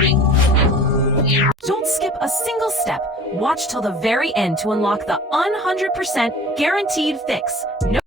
Don't skip a single step. Watch till the very end to unlock the 100% guaranteed fix. No